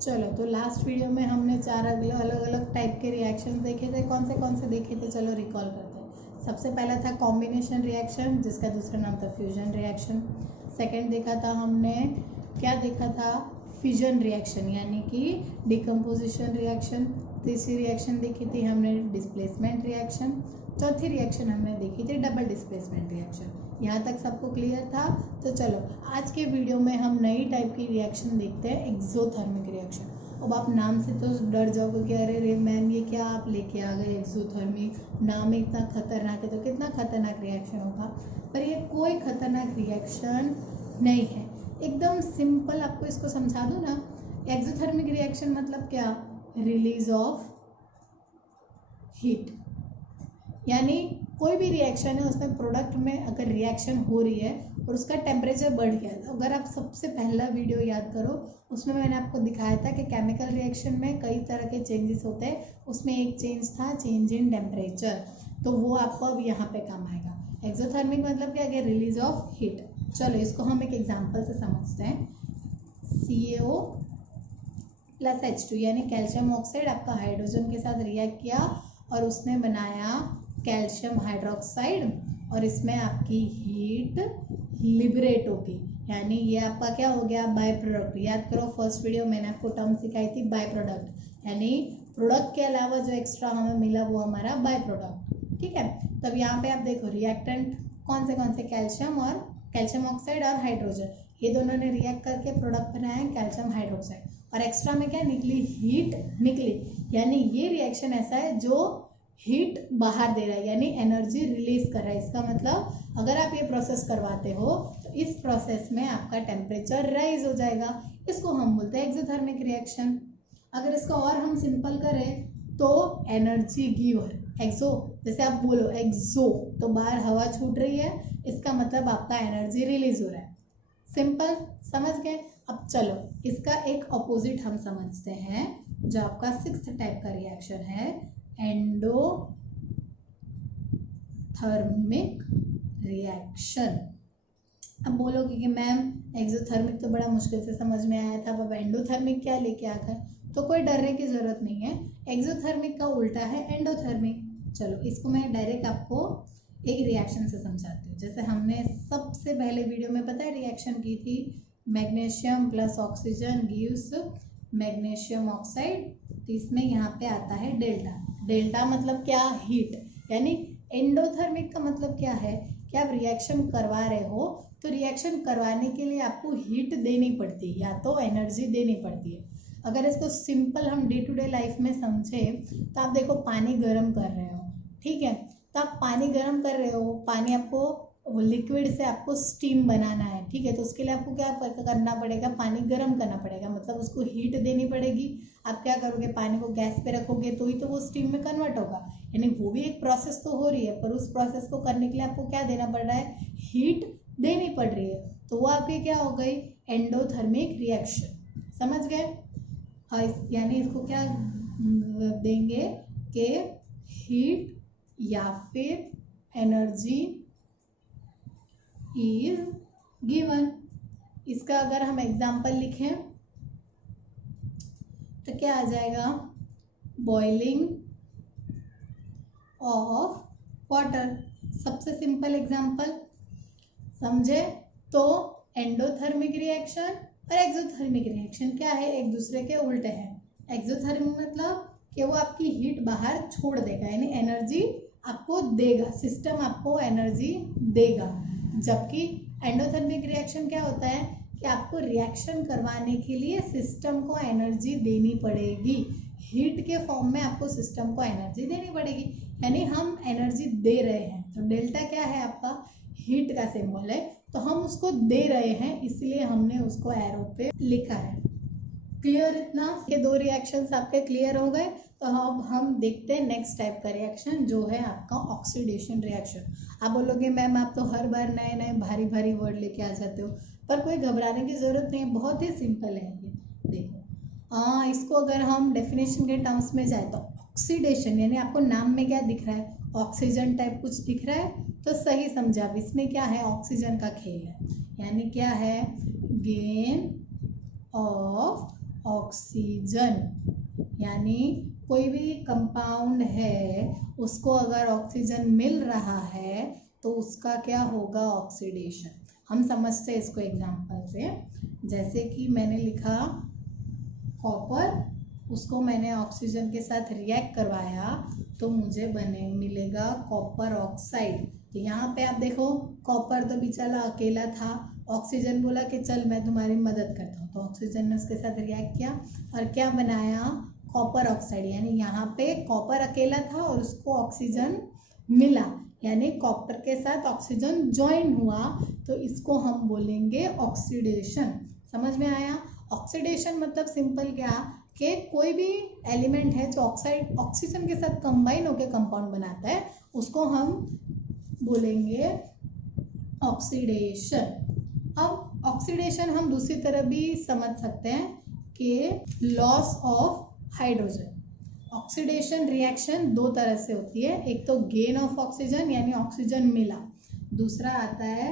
चलो, तो last video में हमने 4 अलग अलग टाइप के रिएक्शन देखे थे। कौन से देखे थे, चलो रिकॉल करते हैं। सबसे पहला था कॉम्बिनेशन रिएक्शन, जिसका दूसरा नाम था फ्यूजन रिएक्शन। सेकंड देखा था हमने, क्या देखा था, फिजन रिएक्शन यानी कि डिकम्पोजिशन रिएक्शन। तीसरी रिएक्शन देखी थी हमने डिस्प्लेसमेंट रिएक्शन। चौथी रिएक्शन हमने देखी थी डबल डिस्प्लेसमेंट रिएक्शन। यहाँ तक सबको क्लियर था? तो चलो आज के वीडियो में हम नई टाइप की रिएक्शन देखते हैं, एक्सोथर्मिक रिएक्शन। अब आप नाम से तो डर जाओगे कि अरे रे मैम ये क्या आप लेके आ गए एक्सोथर्मिक, नाम इतना खतरनाक है, तो कितना खतरनाक रिएक्शन होगा। पर ये कोई खतरनाक रिएक्शन नहीं है, एकदम सिंपल। आपको इसको समझा दूँ ना, एक्सोथर्मिक रिएक्शन मतलब क्या, रिलीज ऑफ हीट। यानी कोई भी रिएक्शन है उसमें प्रोडक्ट में अगर रिएक्शन हो रही है और उसका टेम्परेचर बढ़ गया, अगर आप सबसे पहला वीडियो याद करो, उसमें मैंने आपको दिखाया था कि केमिकल रिएक्शन में कई तरह के चेंजेस होते हैं। उसमें एक चेंज था चेंज इन टेम्परेचर, तो वो आपको अब यहाँ पे काम आएगा। एक्सोथर्मिक मतलब क्या है, रिलीज ऑफ हीट। चलो इसको हम एक एग्जाम्पल से समझते हैं। CaO प्लस H2 यानी कैल्शियम ऑक्साइड आपका हाइड्रोजन के साथ रिएक्ट किया और उसने बनाया कैल्शियम हाइड्रोक्साइड, और इसमें आपकी हीट लिबरेट होगी, यानी ये आपका क्या हो गया, बाय प्रोडक्ट। याद करो फर्स्ट वीडियो मैंने आपको टर्म सिखाई थी बाय प्रोडक्ट, यानी प्रोडक्ट के अलावा जो एक्स्ट्रा हमें मिला वो हमारा बाय प्रोडक्ट। ठीक है, तब यहाँ पे आप देखो रिएक्टेंट कौन से कैल्शियम ऑक्साइड और हाइड्रोजन, ये दोनों ने रिएक्ट करके प्रोडक्ट बनाया कैल्शियम हाइड्रोक्साइड, और एक्स्ट्रा में क्या निकली, हीट निकली। यानी ये रिएक्शन ऐसा है जो हीट बाहर दे रहा है, यानी एनर्जी रिलीज कर रहा है। इसका मतलब अगर आप ये प्रोसेस करवाते हो तो इस प्रोसेस में आपका टेम्परेचर राइज हो जाएगा। इसको हम बोलते हैं एक्सोथर्मिक रिएक्शन। अगर इसको और हम सिंपल करें तो एनर्जी गिवर, एक्सो जैसे आप बोलो एक्सो तो बाहर हवा छूट रही है, इसका मतलब आपका एनर्जी रिलीज हो रहा है। सिंपल, समझ गए? अब चलो इसका एक अपोजिट हम समझते हैं, जो आपका 6th टाइप का रिएक्शन है, एंडोथर्मिक रिएक्शन। अब बोलोगे कि मैम एक्सोथर्मिक तो बड़ा मुश्किल से समझ में आया था, अब एंडोथर्मिक क्या लेके आ गए, तो कोई डरने की जरूरत नहीं है। एक्सोथर्मिक का उल्टा है एंडोथर्मिक। चलो इसको मैं डायरेक्ट आपको एक रिएक्शन से समझाती हूँ। जैसे हमने सबसे पहले वीडियो में पता है रिएक्शन की थी, magnesium plus oxygen gives magnesium oxide, तो इसमें यहाँ पे आता है डेल्टा। डेल्टा मतलब क्या, हीट। यानी एंडोथर्मिक का मतलब क्या है कि आप रिएक्शन करवा रहे हो तो रिएक्शन करवाने के लिए आपको हीट देनी पड़ती है या तो एनर्जी देनी पड़ती है। अगर इसको सिंपल हम डे टू डे लाइफ में समझे तो आप देखो पानी गर्म कर रहे हो, ठीक है, तो आप पानी गर्म कर रहे हो, पानी आपको लिक्विड से आपको स्टीम बनाना है, ठीक है, तो उसके लिए आपको क्या करना पड़ेगा, पानी गर्म करना पड़ेगा, मतलब उसको हीट देनी पड़ेगी। आप क्या करोगे, पानी को गैस पे रखोगे तो ही तो वो स्टीम में कन्वर्ट होगा, यानी वो भी एक प्रोसेस तो हो रही है, पर उस प्रोसेस को करने के लिए आपको क्या देना पड़ रहा है, हीट देनी पड़ रही है। तो वो आपकी क्या हो गई, एंडोथर्मिक रिएक्शन। समझ गए? यानी इसको क्या देंगे कि हीट या फिर एनर्जी इज गिवन। इसका अगर हम एग्जाम्पल लिखें तो क्या आ जाएगा, बॉइलिंग ऑफ वाटर। सबसे सिंपल एग्जाम्पल, समझे? तो एंडोथर्मिक रिएक्शन और एक्सोथर्मिक रिएक्शन क्या है, एक दूसरे के उल्टे हैं। एक्सोथर्मिक मतलब कि वो आपकी हीट बाहर छोड़ देगा, यानी एनर्जी आपको देगा, सिस्टम आपको एनर्जी देगा। जबकि एंडोथर्मिक रिएक्शन क्या होता है कि आपको रिएक्शन करवाने के लिए सिस्टम को एनर्जी देनी पड़ेगी, हीट के फॉर्म में आपको सिस्टम को एनर्जी देनी पड़ेगी, यानी हम एनर्जी दे रहे हैं। तो डेल्टा क्या है, आपका हीट का सिंबल है, तो हम उसको दे रहे हैं, इसलिए हमने उसको एरो पे लिखा है। क्लियर इतना? ये 2 रिएक्शंस आपके क्लियर हो गए। तो अब हम देखते हैं नेक्स्ट टाइप का रिएक्शन, जो है आपका ऑक्सीडेशन रिएक्शन। आप बोलोगे मैम आप तो हर बार नए नए भारी भारी वर्ड लेके आ जाते हो, पर कोई घबराने की जरूरत नहीं है, बहुत ही सिंपल है ये। देखो इसको अगर हम डेफिनेशन के टर्म्स में जाए तो ऑक्सीडेशन यानी आपको नाम में क्या दिख रहा है, ऑक्सीजन टाइप कुछ दिख रहा है, तो सही समझा। अब इसमें क्या है, ऑक्सीजन का खेल है, यानी क्या है, गेन ऑफ ऑक्सीजन, यानी कोई भी कंपाउंड है उसको अगर ऑक्सीजन मिल रहा है तो उसका क्या होगा, ऑक्सीडेशन। हम समझते हैं इसको एग्जांपल से। जैसे कि मैंने लिखा कॉपर, उसको मैंने ऑक्सीजन के साथ रिएक्ट करवाया तो मुझे मिलेगा कॉपर ऑक्साइड। तो यहाँ पे आप देखो कॉपर तो बेचारा अकेला था, ऑक्सीजन बोला कि चल मैं तुम्हारी मदद करता हूँ, तो ऑक्सीजन ने उसके साथ रिएक्ट किया और क्या बनाया, कॉपर ऑक्साइड। यानी यहाँ पे कॉपर अकेला था और उसको ऑक्सीजन मिला, यानी कॉपर के साथ ऑक्सीजन ज्वाइन हुआ, तो इसको हम बोलेंगे ऑक्सीडेशन। समझ में आया? ऑक्सीडेशन मतलब सिंपल क्या कि कोई भी एलिमेंट है जो ऑक्सीजन के साथ कंबाइन होकर कंपाउंड बनाता है उसको हम बोलेंगे ऑक्सीडेशन। अब ऑक्सीडेशन हम दूसरी तरह भी समझ सकते हैं कि loss of hydrogen. Oxidation reaction दो तरह से होती है, एक तो गेन ऑफ ऑक्सीजन यानी ऑक्सीजन मिला, दूसरा आता है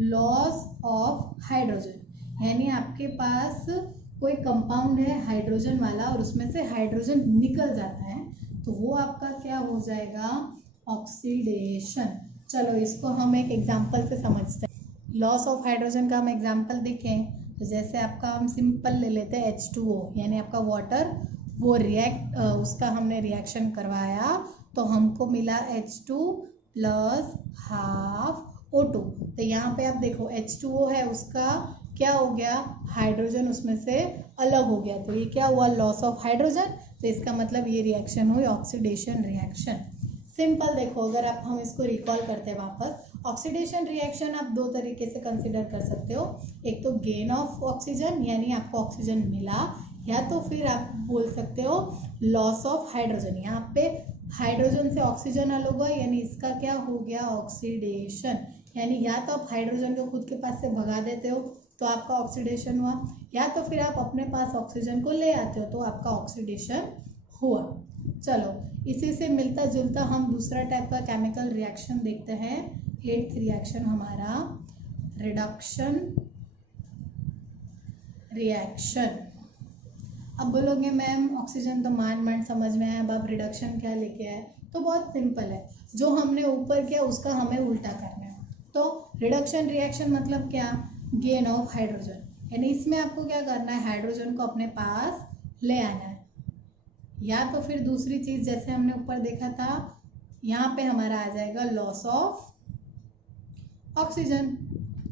लॉस ऑफ हाइड्रोजन, यानी आपके पास कोई कंपाउंड है हाइड्रोजन वाला और उसमें से हाइड्रोजन निकल जाता है तो वो आपका क्या हो जाएगा, ऑक्सीडेशन। चलो इसको हम एक एग्जांपल से समझते हैं। लॉस ऑफ हाइड्रोजन का हम एग्जांपल देखें तो जैसे आपका हम सिंपल ले लेते हैं H2O, यानी आपका वाटर, वो उसका हमने रिएक्शन करवाया तो हमको मिला H2 प्लस हाफ O2। तो यहाँ पे आप देखो H2O है, उसका क्या हो गया, हाइड्रोजन उसमें से अलग हो गया, तो ये क्या हुआ, लॉस ऑफ हाइड्रोजन। तो इसका मतलब ये रिएक्शन हुई ऑक्सीडेशन रिएक्शन। सिंपल देखो, अगर आप हम इसको रिकॉल करते हैं वापस, ऑक्सीडेशन रिएक्शन आप दो तरीके से कंसिडर कर सकते हो, एक तो गेन ऑफ ऑक्सीजन यानी आपको ऑक्सीजन मिला, या तो फिर आप बोल सकते हो लॉस ऑफ हाइड्रोजन। यहाँ पे हाइड्रोजन से ऑक्सीजन अलग हुआ यानी इसका क्या हो गया, ऑक्सीडेशन। यानी या तो आप हाइड्रोजन को खुद के पास से भगा देते हो तो आपका ऑक्सीडेशन हुआ, या तो फिर आप अपने पास ऑक्सीजन को ले आते हो तो आपका ऑक्सीडेशन हुआ। चलो इसी से मिलता जुलता हम दूसरा टाइप का केमिकल रिएक्शन देखते हैं। 8th रिएक्शन हमारा रिडक्शन रिएक्शन। अब बोलोगे मैम ऑक्सीजन तो मान समझ में आया, अब आप रिडक्शन क्या लेके आए, तो बहुत सिंपल है, जो हमने ऊपर किया उसका हमें उल्टा करना है। तो रिडक्शन रिएक्शन मतलब क्या, गेन ऑफ हाइड्रोजन, यानी इसमें आपको क्या करना है, हाइड्रोजन को अपने पास ले आना है। या तो फिर दूसरी चीज जैसे हमने ऊपर देखा था, यहाँ पे हमारा आ जाएगा लॉस ऑफ ऑक्सीजन,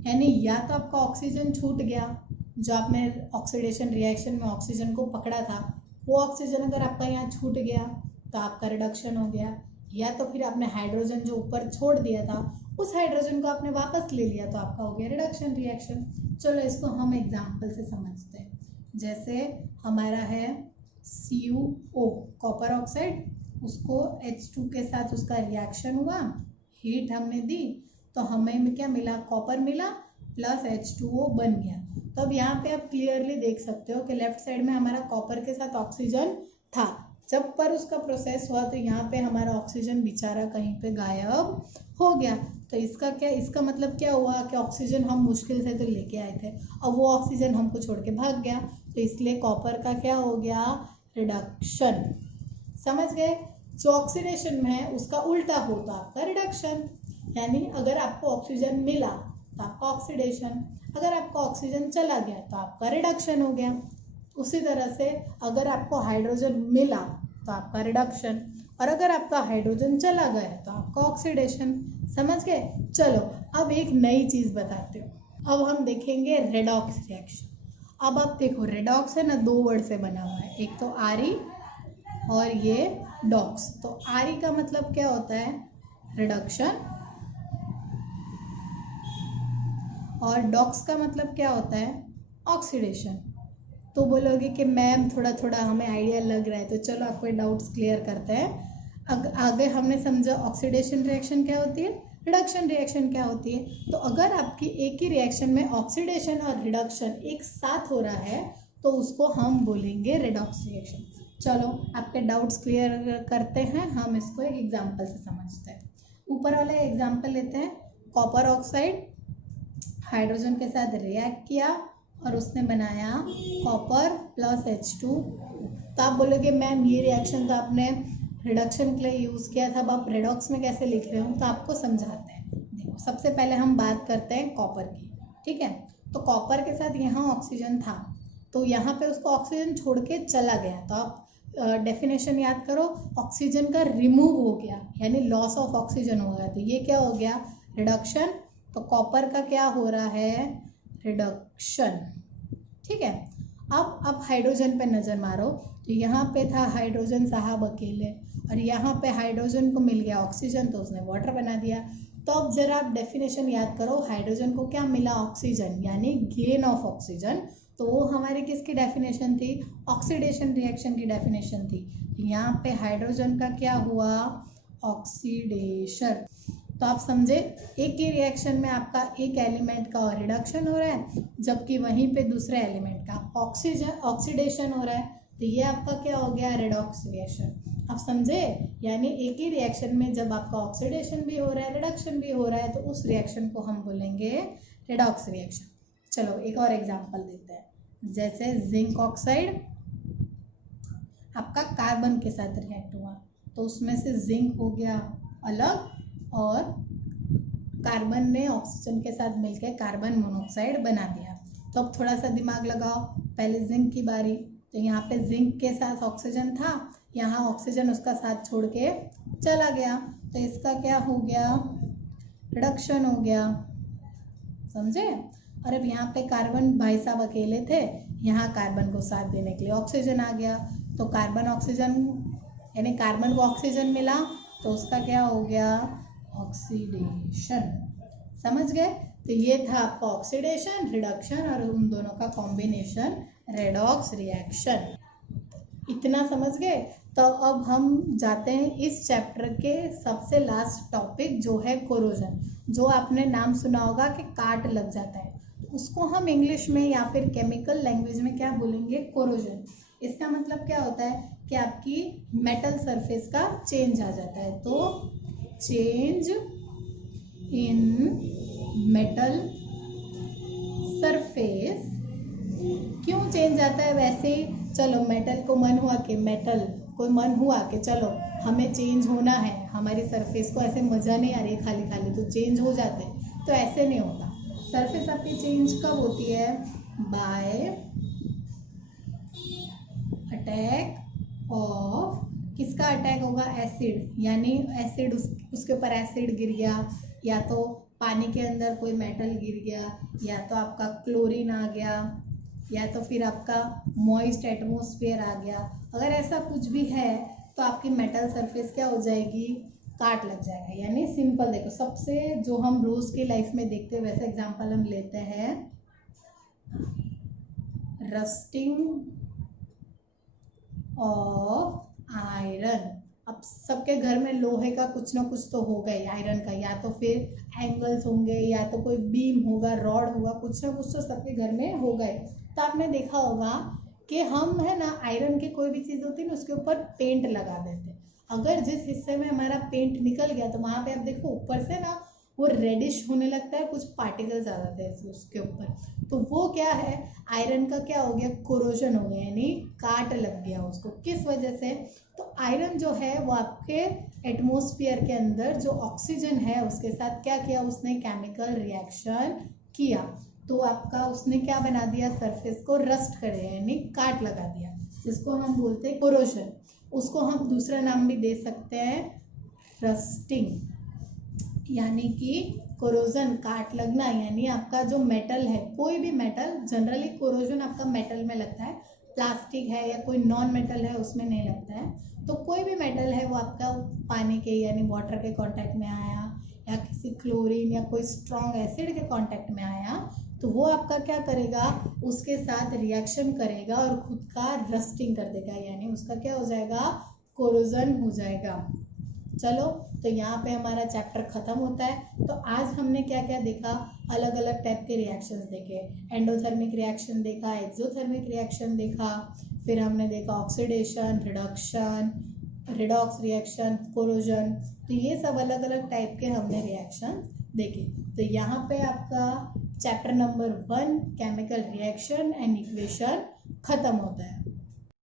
यानी या तो आपका ऑक्सीजन छूट गया, जो आपने ऑक्सीडेशन रिएक्शन में ऑक्सीजन को पकड़ा था वो ऑक्सीजन अगर आपका यहाँ छूट गया तो आपका रिडक्शन हो गया, या तो फिर आपने हाइड्रोजन जो ऊपर छोड़ दिया था उस हाइड्रोजन को आपने वापस ले लिया तो आपका हो गया रिडक्शन रिएक्शन। चलो इसको हम एग्जाम्पल से समझते हैं। जैसे हमारा है CuO कॉपर ऑक्साइड, उसको H2 के साथ उसका रिएक्शन हुआ, हीट हमने दी तो हमें क्या मिला, कॉपर मिला प्लस H2O बन गया। तो अब यहाँ पे आप क्लियरली देख सकते हो कि लेफ्ट साइड में हमारा कॉपर के साथ ऑक्सीजन था, जब पर उसका प्रोसेस हुआ तो यहाँ पे हमारा ऑक्सीजन बेचारा कहीं पे गायब हो गया। तो इसका मतलब क्या हुआ कि ऑक्सीजन हम मुश्किल से तो लेके आए थे, अब वो ऑक्सीजन हमको छोड़ के भाग गया, तो इसलिए कॉपर का क्या हो गया, रिडक्शन। समझ गए? जो ऑक्सीडेशन में है उसका उल्टा हो तो आपका रिडक्शन, यानी अगर आपको ऑक्सीजन मिला तो आपका ऑक्सीडेशन, अगर आपका ऑक्सीजन चला गया तो आपका रिडक्शन हो गया। उसी तरह से अगर आपको हाइड्रोजन मिला तो आपका रिडक्शन, और अगर आपका हाइड्रोजन चला गया तो आपका ऑक्सीडेशन। समझ गए? चलो अब एक नई चीज बताते हो, अब हम देखेंगे रेडॉक्स रिएक्शन। अब आप देखो रेडॉक्स है ना, दो वर्ड से बना हुआ है, एक तो आरी और ये डॉक्स। तो आरी का मतलब क्या होता है, रिडक्शन, और डॉक्स का मतलब क्या होता है, ऑक्सीडेशन। तो बोलोगे कि मैम थोड़ा थोड़ा हमें आइडिया लग रहा है, तो चलो आपको डाउट्स क्लियर करते हैं। आगे हमने समझा ऑक्सीडेशन रिएक्शन क्या होती है, रिडक्शन रिएक्शन क्या होती है। तो अगर आपकी एक ही रिएक्शन में ऑक्सीडेशन और रिडक्शन एक साथ हो रहा है तो उसको हम बोलेंगे रेडॉक्स रिएक्शन। चलो आपके डाउट्स क्लियर करते हैं, हम इसको एक एग्जाम्पल से समझते हैं। ऊपर वाला एग्जाम्पल लेते हैं, कॉपर ऑक्साइड हाइड्रोजन के साथ रिएक्ट किया और उसने बनाया कॉपर प्लस H2। तो आप बोलोगे मैम ये रिएक्शन तो आपने रिडक्शन के लिए यूज़ किया था, अब आप रेडॉक्स में कैसे लिख रहे हो? तो आपको समझाते हैं। देखो सबसे पहले हम बात करते हैं कॉपर की, ठीक है। तो कॉपर के साथ यहाँ ऑक्सीजन था, तो यहाँ पे उसको ऑक्सीजन छोड़ के चला गया, तो आप डेफिनेशन याद करो, ऑक्सीजन का रिमूव हो गया यानी लॉस ऑफ ऑक्सीजन हो गया, तो ये क्या हो गया? रिडक्शन। तो कॉपर का क्या हो रहा है? रिडक्शन, ठीक है। अब हाइड्रोजन पे नज़र मारो, तो यहाँ पे था हाइड्रोजन साहब अकेले, और यहाँ पे हाइड्रोजन को मिल गया ऑक्सीजन, तो उसने वाटर बना दिया। तो अब जरा आप डेफिनेशन याद करो, हाइड्रोजन को क्या मिला? ऑक्सीजन, यानी गेन ऑफ ऑक्सीजन। तो वो हमारी किसकी डेफिनेशन थी? ऑक्सीडेशन रिएक्शन की डेफिनेशन थी। यहाँ पे हाइड्रोजन का क्या हुआ? ऑक्सीडेशन। तो आप समझे, एक ही रिएक्शन में आपका एक एलिमेंट का रिडक्शन हो रहा है, जबकि वहीं पे दूसरे एलिमेंट का ऑक्सीडेशन हो रहा है, तो ये आपका क्या हो गया? Redox reaction. आप समझे, यानी एक ही रिएक्शन में जब आपका ऑक्सीडेशन भी हो रहा है, रिडक्शन भी हो रहा है, तो उस रिएक्शन को हम बोलेंगे रेडॉक्स रिएक्शन। चलो एक और एग्जांपल देते हैं, जैसे जिंक ऑक्साइड आपका कार्बन के साथ रिएक्ट हुआ, तो उसमें से जिंक हो गया अलग, और कार्बन ने ऑक्सीजन के साथ मिलकर कार्बन मोनोऑक्साइड बना दिया। तो अब थोड़ा सा दिमाग लगाओ, पहले जिंक की बारी, तो यहाँ पे जिंक के साथ ऑक्सीजन था, यहाँ ऑक्सीजन उसका साथ छोड़ के चला गया, तो इसका क्या हो गया? रिडक्शन हो गया, समझे। और अब यहाँ पे कार्बन भाई साहब अकेले थे, यहाँ कार्बन को साथ देने के लिए ऑक्सीजन आ गया, तो कार्बन ऑक्सीजन यानी कार्बन को ऑक्सीजन मिला, तो उसका क्या हो गया? ऑक्सीडेशन। समझ गए? तो ये था आपका ऑक्सीडेशन, रिडक्शन, और उन दोनों का कॉम्बिनेशन रेडॉक्स रिएक्शन। इतना समझ गए? तो अब हम जाते हैं इस चैप्टर के सबसे लास्ट टॉपिक, जो है कोरोजन। जो आपने नाम सुना होगा कि काट लग जाता है, उसको हम इंग्लिश में या फिर केमिकल लैंग्वेज में क्या बोलेंगे? कोरोजन। इसका मतलब क्या होता है कि आपकी मेटल सरफेस का चेंज आ जाता है, तो चेंज इन मेटल सरफेस। क्यों चेंज आता है? वैसे ही चलो मेटल को मन हुआ कि चलो हमें चेंज होना है, हमारी सरफेस को ऐसे मज़ा नहीं आ रही है खाली खाली, तो चेंज हो जाते हैं। तो ऐसे नहीं होता, सरफेस आपकी चेंज कब होती है? बाय अटैक ऑफ, किसका अटैक होगा? एसिड, यानी एसिड उसके ऊपर एसिड गिर गया, या तो पानी के अंदर कोई मेटल गिर गया, या तो आपका क्लोरीन आ गया, या तो फिर आपका मॉइस्ट एटमॉस्फेयर आ गया। अगर ऐसा कुछ भी है तो आपकी मेटल सरफेस क्या हो जाएगी? काट लग जाएगा। यानी सिंपल देखो, सबसे जो हम रोज की लाइफ में देखते हैं वैसे एग्जांपल हम लेते हैं, रस्टिंग ऑफ आयरन। अब सबके घर में लोहे का कुछ ना कुछ तो होगा ही, आयरन का, या तो फिर एंगल्स होंगे, या तो कोई बीम होगा, रॉड होगा, कुछ ना कुछ तो सबके घर में होगा ही। तो आपने देखा होगा कि हम है ना, आयरन की कोई भी चीज़ होती है ना, उसके ऊपर पेंट लगा देते हैं। अगर जिस हिस्से में हमारा पेंट निकल गया तो वहाँ पे आप देखो ऊपर से ना वो रेडिश होने लगता है, कुछ पार्टिकल्स आ जाते हैं उसके ऊपर, तो वो क्या है? आयरन का क्या हो गया? कोरोजन हो गया, यानी काट लग गया उसको। किस वजह से? तो आयरन जो है वो आपके एटमॉस्फेयर के अंदर जो ऑक्सीजन है उसके साथ क्या किया? उसने केमिकल रिएक्शन किया, तो आपका उसने क्या बना दिया? सरफेस को रस्ट कर दिया, यानी काट लगा दिया, जिसको हम बोलते हैं कोरोजन। उसको हम दूसरा नाम भी दे सकते हैं, रस्टिंग, यानी कि कोरोजन, काट लगना। यानी आपका जो मेटल है, कोई भी मेटल, जनरली कोरोजन आपका मेटल में लगता है, प्लास्टिक है या कोई नॉन मेटल है उसमें नहीं लगता है। तो कोई भी मेटल है वो आपका पानी के यानी वाटर के कांटेक्ट में आया, या किसी क्लोरीन या कोई स्ट्रॉन्ग एसिड के कांटेक्ट में आया, तो वो आपका क्या करेगा? उसके साथ रिएक्शन करेगा और खुद का रस्टिंग कर देगा, यानी उसका क्या हो जाएगा? कोरोजन हो जाएगा। चलो, तो यहाँ पे हमारा चैप्टर खत्म होता है। तो आज हमने क्या क्या देखा? अलग अलग टाइप के रिएक्शंस देखे, एंडोथर्मिक रिएक्शन देखा, एक्सोथर्मिक रिएक्शन देखा, फिर हमने देखा oxidation, reduction, redox reaction, corrosion. तो ये सब अलग अलग टाइप के हमने रिएक्शन देखे। तो यहाँ पे आपका chapter number 1 chemical reaction and equation खत्म होता है।